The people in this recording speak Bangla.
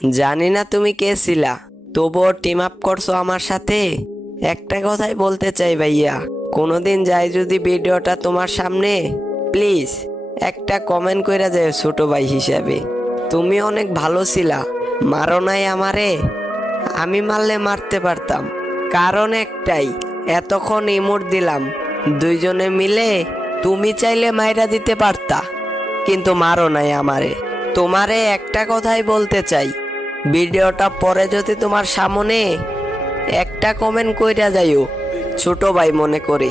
জানি না তুমি কে ছিলা, তবুও টিম আপ করছো আমার সাথে। একটা কথাই বলতে চাই ভাইয়া, কোনোদিন যাই যদি ভিডিওটা তোমার সামনে, প্লিজ একটা কমেন্ট কইরা যায় ছোট ভাই হিসাবে। তুমি অনেক ভালো ছিলা, মারো নাই আমারে। আমি মারলে মারতে পারতাম, কারণ একটাই, এতক্ষণ ইমোট দিলাম দুইজনে মিলে। তুমি চাইলে মাইরা দিতে পারতা, কিন্তু মারো নাই আমারে। তোমারে একটা কথাই বলতে চাই, ভিডিওটা পরে যদি তোমার সামনে একটা কমেন্ট কইরা যাইও ছোট ভাই মনে করে।